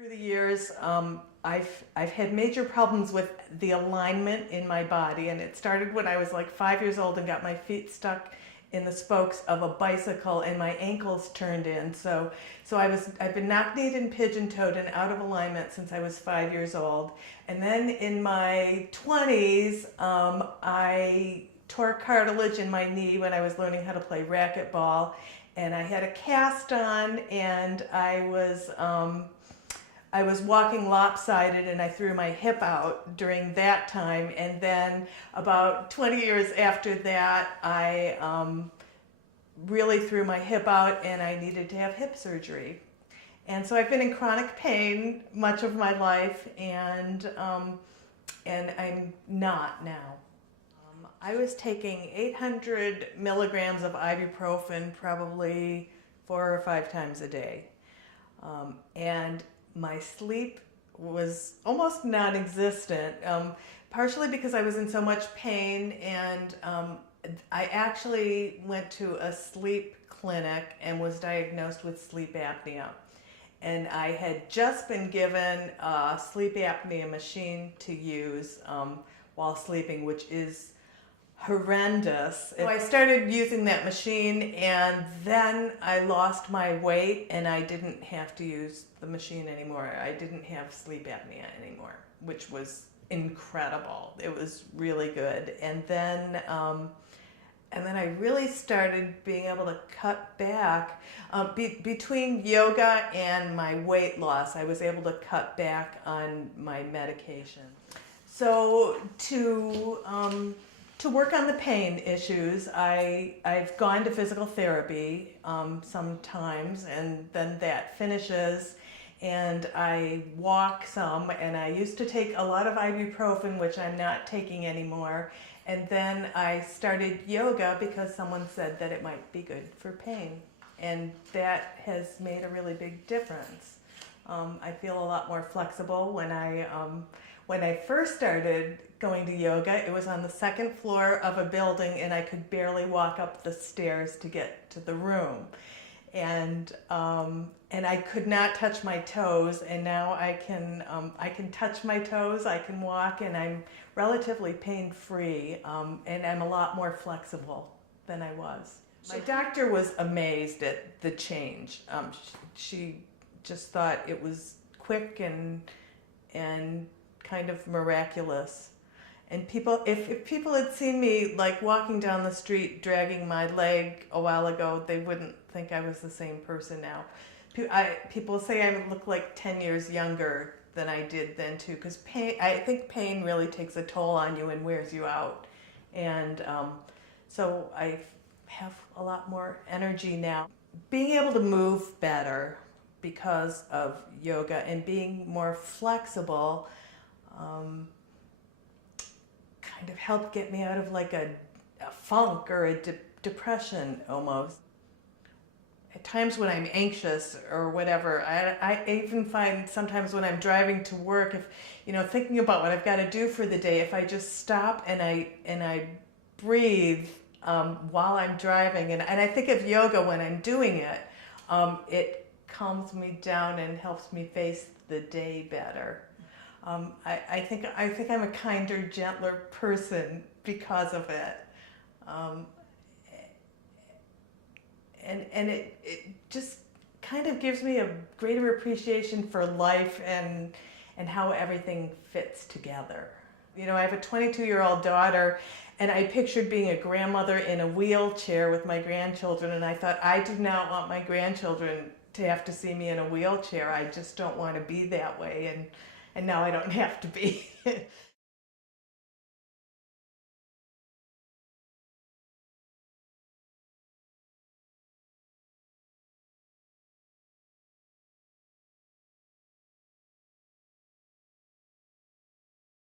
Through the years, I've had major problems with the alignment in my body, and it started when I was like 5 years old and got my feet stuck in the spokes of a bicycle and my ankles turned in. I've been knock-kneed and pigeon-toed and out of alignment since I was 5 years old. And then in my 20s, I tore cartilage in my knee when I was learning how to play racquetball, and I had a cast on, and I was walking lopsided and I threw my hip out during that time, and then about 20 years after that I really threw my hip out and I needed to have hip surgery. And so I've been in chronic pain much of my life, and I'm not now. I was taking 800 milligrams of ibuprofen probably 4 or 5 times a day. And my sleep was almost non-existent, partially because I was in so much pain, and I actually went to a sleep clinic and was diagnosed with sleep apnea. And I had just been given a sleep apnea machine to use while sleeping, which is horrendous. So I started using that machine, and then I lost my weight and I didn't have to use the machine anymore. I didn't have sleep apnea anymore, which was incredible. It was really good. And then I really started being able to cut back. Between yoga and my weight loss, I was able to cut back on my medication. So to work on the pain issues, I've gone to physical therapy sometimes, and then that finishes, and I walk some, and I used to take a lot of ibuprofen, which I'm not taking anymore, and then I started yoga because someone said that it might be good for pain, and that has made a really big difference. I feel a lot more flexible. When I first started going to yoga, it was on the second floor of a building, and I could barely walk up the stairs to get to the room. And I could not touch my toes, and now I can touch my toes, I can walk, and I'm relatively pain-free, and I'm a lot more flexible than I was. My doctor was amazed at the change. She just thought it was quick and kind of miraculous. And if people had seen me like walking down the street dragging my leg a while ago, they wouldn't think I was the same person now. People say I look like 10 years younger than I did then too, because I think pain really takes a toll on you and wears you out. And so I have a lot more energy now. Being able to move better because of yoga and being more flexible kind of helped get me out of like a funk or a depression almost. At times when I'm anxious or whatever, I even find sometimes when I'm driving to work, if thinking about what I've got to do for the day, if I just stop and I breathe while I'm driving, and I think of yoga when I'm doing it, it calms me down and helps me face the day better. I think I'm a kinder, gentler person because of it. And it just kind of gives me a greater appreciation for life and how everything fits together. I have a 22-year-old daughter, and I pictured being a grandmother in a wheelchair with my grandchildren, and I thought, I do not want my grandchildren to have to see me in a wheelchair. I just don't want to be that way, and now I don't have to be.